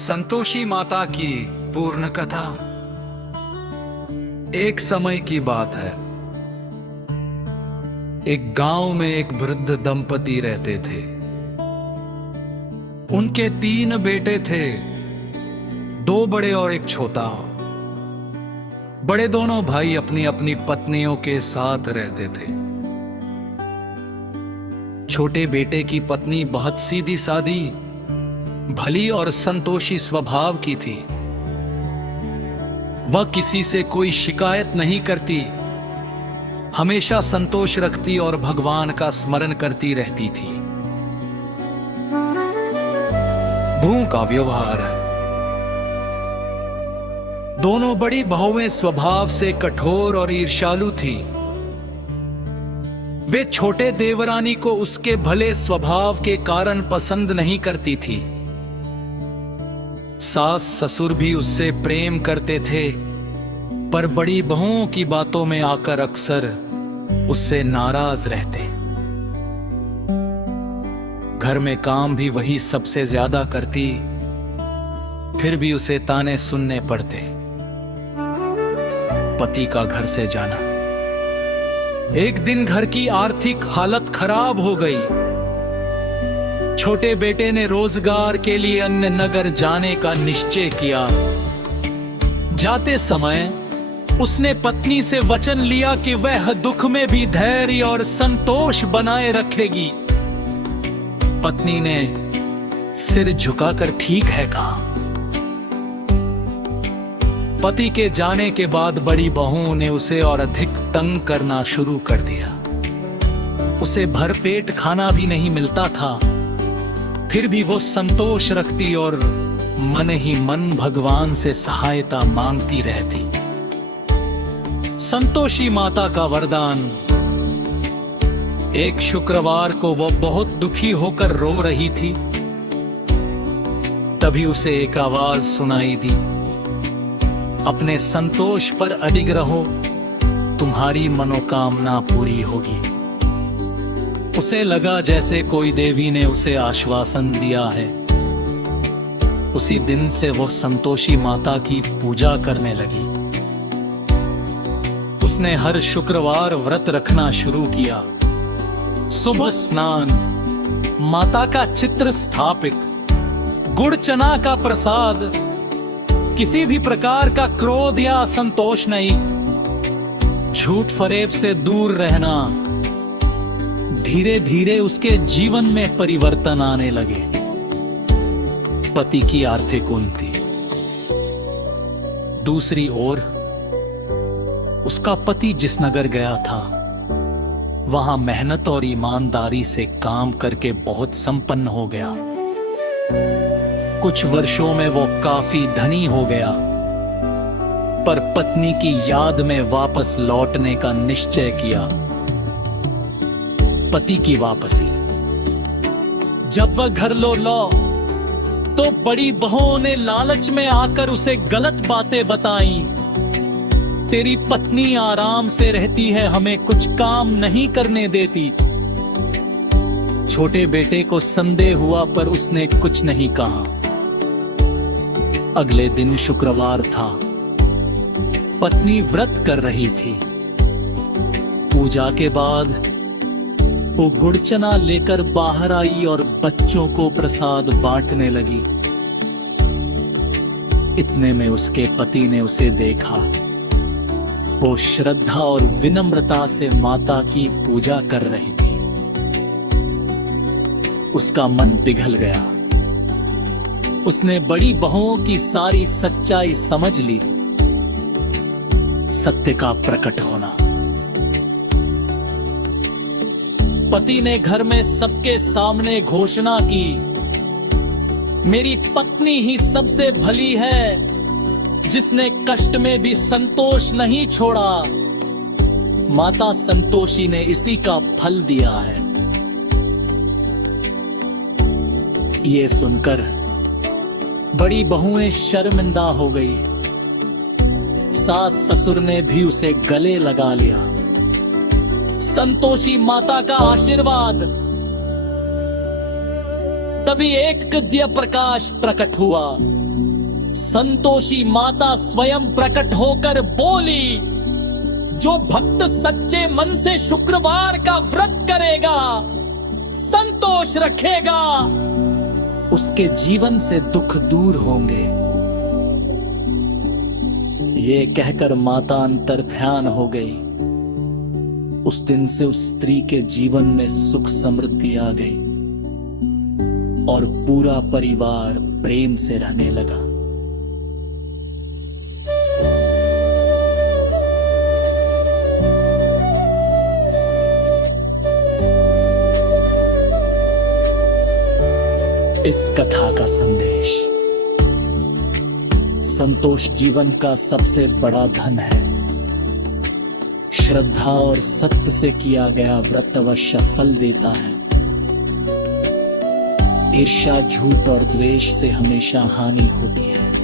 संतोषी माता की पूर्ण कथा। एक समय की बात है। एक गांव में एक वृद्ध दंपति रहते थे। उनके 3 बेटे थे, 2 बड़े और एक छोटा। बड़े दोनों भाई अपनी अपनी पत्नियों के साथ रहते थे। छोटे बेटे की पत्नी बहुत सीधी सादी, भली और संतोषी स्वभाव की थी। वह किसी से कोई शिकायत नहीं करती, हमेशा संतोष रखती और भगवान का स्मरण करती रहती थी। भू का व्यवहार। दोनों बड़ी बहुएं स्वभाव से कठोर और ईर्ष्यालु थी। वे छोटे देवरानी को उसके भले स्वभाव के कारण पसंद नहीं करती थी। सास ससुर भी उससे प्रेम करते थे, पर बड़ी बहुओं की बातों में आकर अक्सर उससे नाराज रहते। घर में काम भी वही सबसे ज्यादा करती, फिर भी उसे ताने सुनने पड़ते। पति का घर से जाना। एक दिन घर की आर्थिक हालत खराब हो गई। छोटे बेटे ने रोजगार के लिए अन्य नगर जाने का निश्चय किया। जाते समय उसने पत्नी से वचन लिया कि वह दुख में भी धैर्य और संतोष बनाए रखेगी। पत्नी ने सिर झुकाकर ठीक है कहा। पति के जाने के बाद बड़ी बहू ने उसे और अधिक तंग करना शुरू कर दिया। उसे भरपेट खाना भी नहीं मिलता था, फिर भी वो संतोष रखती और मन ही मन भगवान से सहायता मांगती रहती। संतोषी माता का वरदान। एक शुक्रवार को वो बहुत दुखी होकर रो रही थी। तभी उसे एक आवाज सुनाई दी, अपने संतोष पर अडिग रहो, तुम्हारी मनोकामना पूरी होगी। उसे लगा जैसे कोई देवी ने उसे आश्वासन दिया है। उसी दिन से वो संतोषी माता की पूजा करने लगी। उसने हर शुक्रवार व्रत रखना शुरू किया। सुबह स्नान, माता का चित्र स्थापित, गुड़ चना का प्रसाद, किसी भी प्रकार का क्रोध या असंतोष नहीं, झूठ फरेब से दूर रहना। धीरे धीरे उसके जीवन में परिवर्तन आने लगे। पति की आर्थिक उन्नति। दूसरी ओर उसका पति जिस नगर गया था, वहां मेहनत और ईमानदारी से काम करके बहुत संपन्न हो गया। कुछ वर्षों में वो काफी धनी हो गया, पर पत्नी की याद में वापस लौटने का निश्चय किया। पति की वापसी। जब वह घर लौटा तो बड़ी बहू ने लालच में आकर उसे गलत बातें बताई। तेरी पत्नी आराम से रहती है, हमें कुछ काम नहीं करने देती। छोटे बेटे को संदेह हुआ, पर उसने कुछ नहीं कहा। अगले दिन शुक्रवार था। पत्नी व्रत कर रही थी। पूजा के बाद वो गुड़ चना लेकर बाहर आई और बच्चों को प्रसाद बांटने लगी। इतने में उसके पति ने उसे देखा। वो श्रद्धा और विनम्रता से माता की पूजा कर रही थी। उसका मन पिघल गया। उसने बड़ी बहुओं की सारी सच्चाई समझ ली। सत्य का प्रकट होना। पति ने घर में सबके सामने घोषणा की, मेरी पत्नी ही सबसे भली है, जिसने कष्ट में भी संतोष नहीं छोड़ा। माता संतोषी ने इसी का फल दिया है। ये सुनकर बड़ी बहुएं शर्मिंदा हो गई। सास ससुर ने भी उसे गले लगा लिया। संतोषी माता का आशीर्वाद। तभी एक दिव्य प्रकाश प्रकट हुआ। संतोषी माता स्वयं प्रकट होकर बोली, जो भक्त सच्चे मन से शुक्रवार का व्रत करेगा, संतोष रखेगा, उसके जीवन से दुख दूर होंगे। ये कहकर माता अंतर्ध्यान हो गई। उस दिन से उस स्त्री के जीवन में सुख समृद्धि आ गई और पूरा परिवार प्रेम से रहने लगा। इस कथा का संदेश: संतोष जीवन का सबसे बड़ा धन है। श्रद्धा और सत्य से किया गया व्रत अवश्य फल देता है। ईर्ष्या, झूठ और द्वेष से हमेशा हानि होती है।